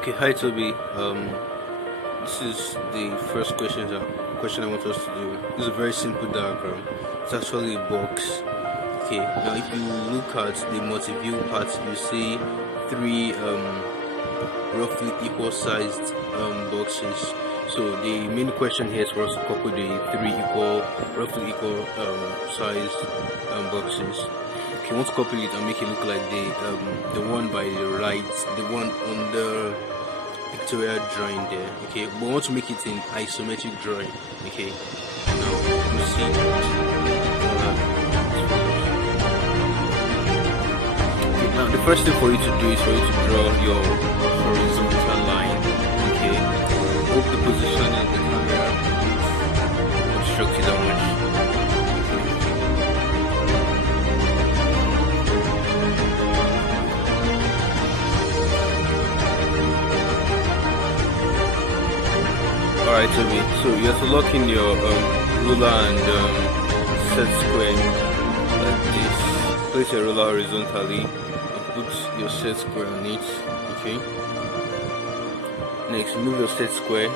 Okay, hi Toby. This is the first question I want us to do. This is a very simple diagram. It's actually a box. Okay, now if you look at the multi-view part, you see three roughly equal sized boxes. So the main question here is for us to couple the three roughly equal sized boxes. Okay, want to copy it and make it look like the one by the right, the one on the pictorial drawing there. Okay, but we want to make it in isometric drawing. Okay, now you see okay, now the first thing for you to do is for you to draw your horizontal line. Okay, hope the position of the camera won't obstruct you that much. Alright, Toby, so you have to lock in your ruler and set square like this. Place your ruler horizontally and put your set square on it. Okay. Next, move your set square,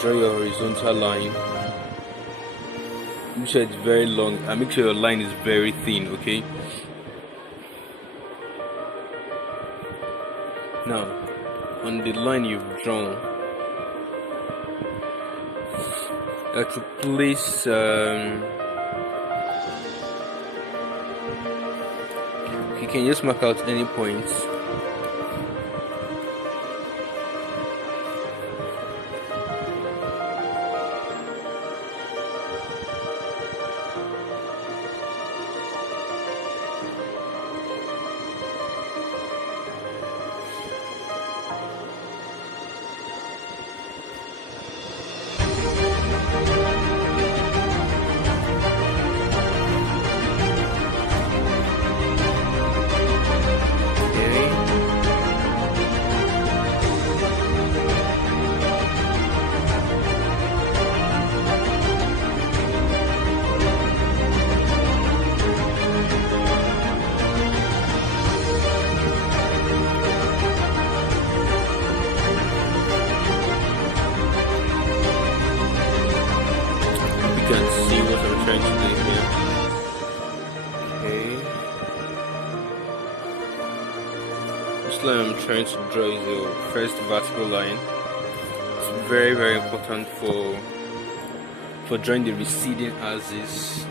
draw your horizontal line. Make sure it's very long and make sure your line is very thin. Okay. Now, on the line you've drawn, to place you can just mark out any points. You can see what I'm trying to do here. Okay. This line I'm trying to draw is the first vertical line. It's very, very important for drawing the receding axis.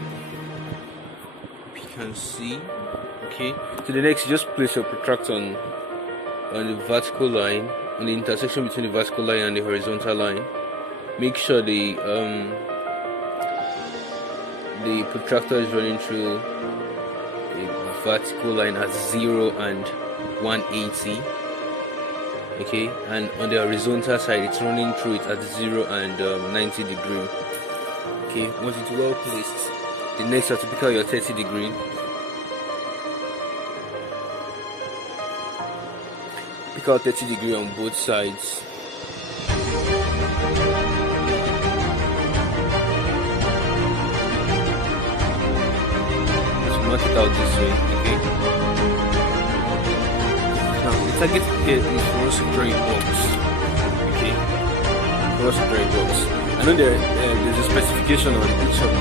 You can see. Okay. So the next, you just place your protractor on the vertical line, on the intersection between the vertical line and the horizontal line. Make sure the protractor is running through a vertical line at 0 and 180. Okay, and on the horizontal side it's running through it at 0 and 90 degree. Okay, once it's well placed, the next you have to pick out your 30 degree. Pick out 30 degree on both sides. Mark it out this way. Okay. Now the target here is for us to draw a box. Okay. For us to draw a box. I know there's a specification on each of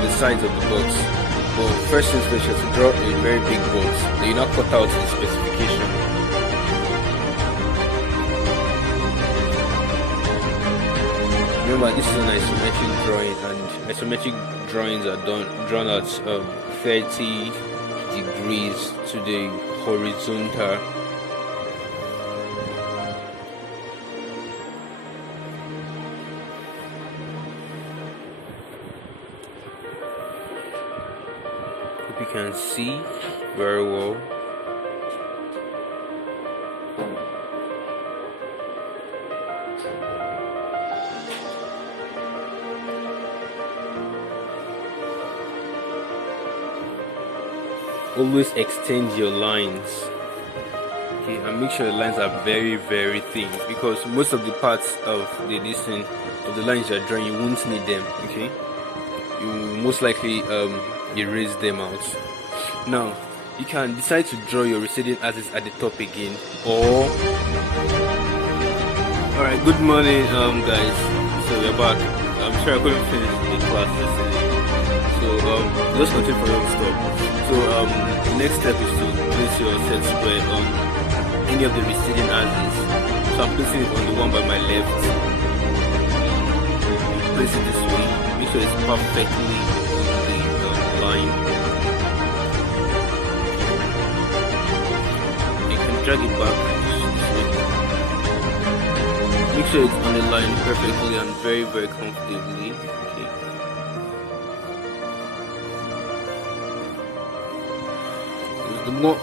the sides of the box. But first things first, you have to draw a very big box. Then you now cut out the specification. Remember, this is an isometric drawing, and isometric drawings are drawn at 30 degrees to the horizontal. Hope you can see very well. Always extend your lines, okay, and make sure the lines are very, very thin, because most of the parts of the distance of the lines you're drawing, you won't need them. Okay, you will most likely erase them out. Now you can decide to draw your receding axis at the top again, or alright, good morning guys. So we're back. I'm sure I couldn't finish the class yesterday, so just continue from where we stop. So the next step is to place your set square on any of the receding axes. So I'm placing it on the one by my left. Place it this way, make sure it's perfectly on the line. Drag it back this way. Make sure it's on the line perfectly and very comfortably. Okay. The more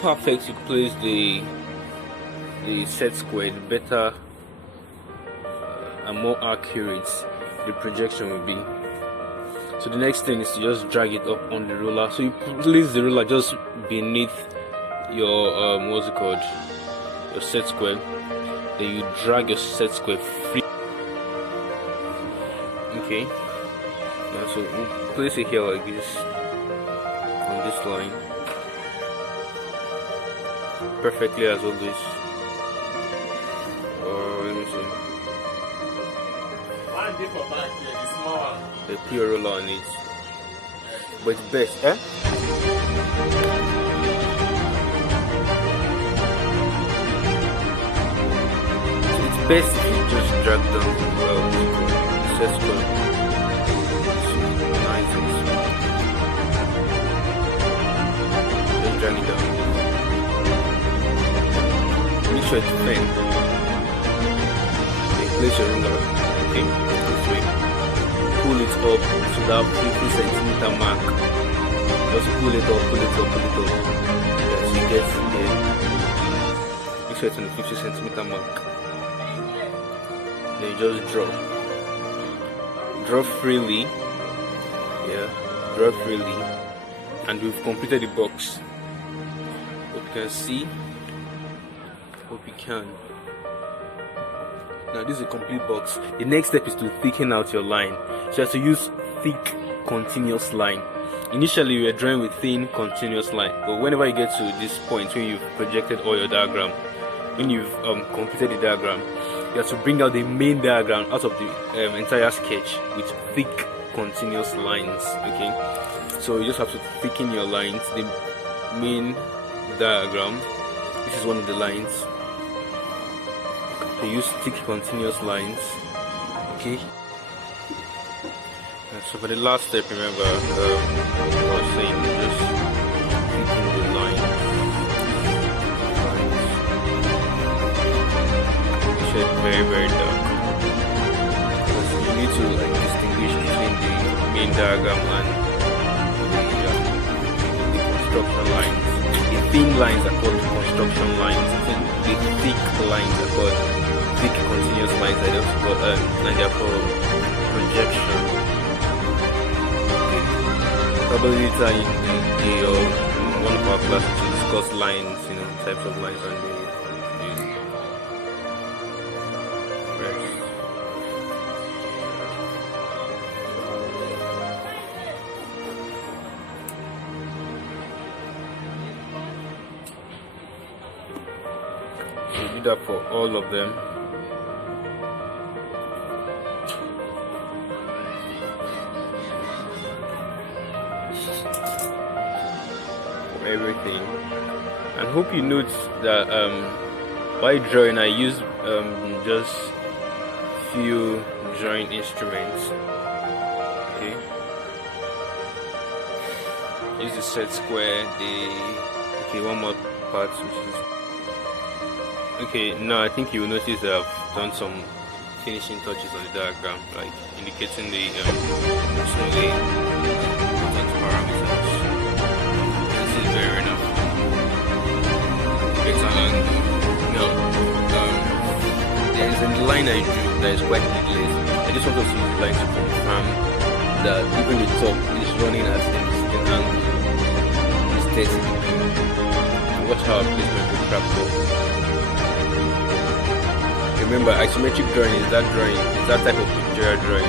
perfect you place the set square, the better and more accurate the projection will be. So the next thing is to just drag it up on the roller. So you place the roller just beneath your what's it called, your set square. Then you drag your set square free. Okay. Now so we'll place it here like this on this line, perfectly as always. Let me see. The pure roller on it, but it's best, So it's best if you just drag down the set square. Nice and smooth. Just drag it down. Make sure it's bent. Then place your ruler. Okay, this way. Pull it up to that 50 centimeter mark. Just pull it up. Yes, you get there. Make sure it's on the 50 centimeter mark. Then you just draw. Draw freely. Yeah, draw freely. And we've completed the box. Hope you can see. Hope you can. Now this is a complete box. The next step is to thicken out your line. So you have to use thick continuous line. Initially we were drawing with thin continuous line, but whenever you get to this point when you've projected all your diagram, when you've completed the diagram, you have to bring out the main diagram out of the entire sketch with thick continuous lines. Okay, so you just have to thicken your lines. The main diagram, this is one of the lines. So use thick continuous lines. Okay. So for the last step, remember I was saying just thicken the lines. Make sure it's very dark, because you need to distinguish between the main diagram and the construction lines. The thin lines are called construction lines. The thick lines are called thick continuous lines. They also called and they're called projection. Probably later in one of our classes to discuss lines, types of lines and the rest. So do that for all of them. Everything, and hope you note that while drawing I use just few drawing instruments. Okay, use the set square, one more part which is okay. Now I think you will notice that I've done some finishing touches on the diagram, like indicating the some of the important parameters. Fair enough. There is a line I drew that is quite needless. I just want us to use the line to confirm that even the top is running at the angle is 30 degrees. Watch how I place my protractor. Remember, isometric drawing is that type of pictorial drawing.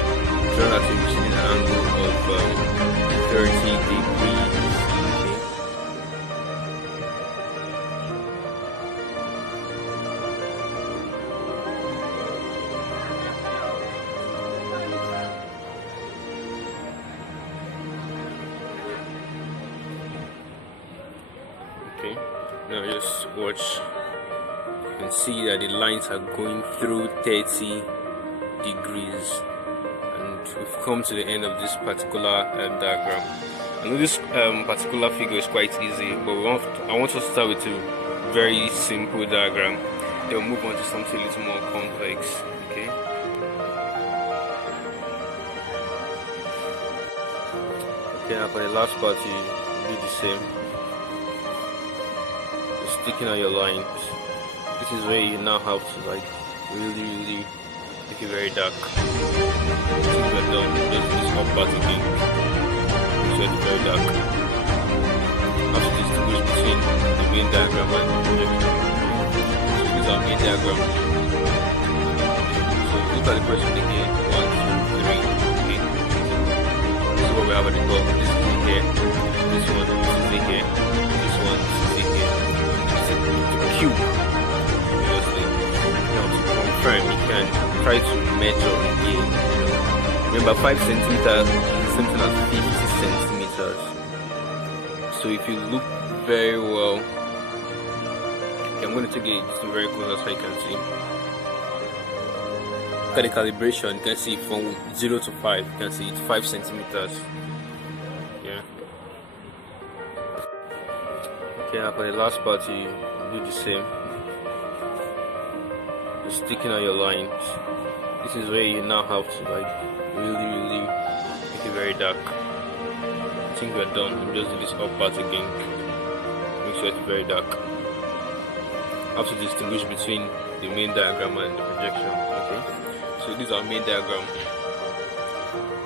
relative which is an angle of 30 degrees. Okay, now just watch. You can see that the lines are going through 30 degrees, and we've come to the end of this particular diagram. I know this particular figure is quite easy, but I want to start with a very simple diagram, then we'll move on to something a little more complex. Okay. Okay, now for the last part, you do the same. Just sticking on your lines. This is where you now have to like really make it very dark. Once we're done, just this up part again. So it's very dark. How to distinguish between the main diagram and the projection. So this is our main diagram. So look at the question again. 1, 2, 3. Okay. This is what we have at the top. This is in here. This one, this is in here. This one, this is in here. It's a cube. Now to confirm, you can try to measure again. Remember, 5 centimeters is the same thing as 50 centimeters. So if you look very well, okay, I'm going to take it very close so you can see. Look at the calibration. You can see from 0 to 5. You can see it's 5 centimeters. Yeah. Okay, now for the last part, you do the same. Just sticking on your lines. This is where you now have to like really make it very dark. I think we're done. I'm just do this up part again. Make sure it's very dark. I have to distinguish between the main diagram and the projection. Okay. So this is our main diagram.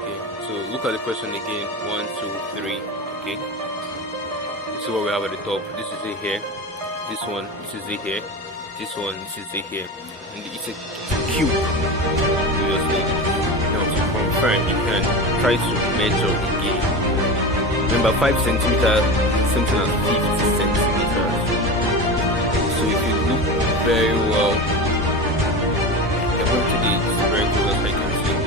Okay. So look at the question again. 1, 2, 3. Okay. This is what we have at the top. This is it here. This one. This is it here. This one. This is it here. And it's a cube. Obviously. Now to confirm, you can try to measure again. Remember, 5 centimeters is something as 50 centimeters. So if you look very well, you're going to be very close as I can see.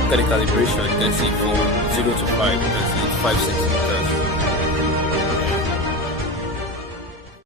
Look at the calibration. You can see from 0 to 5. You can see it's 5 centimeters.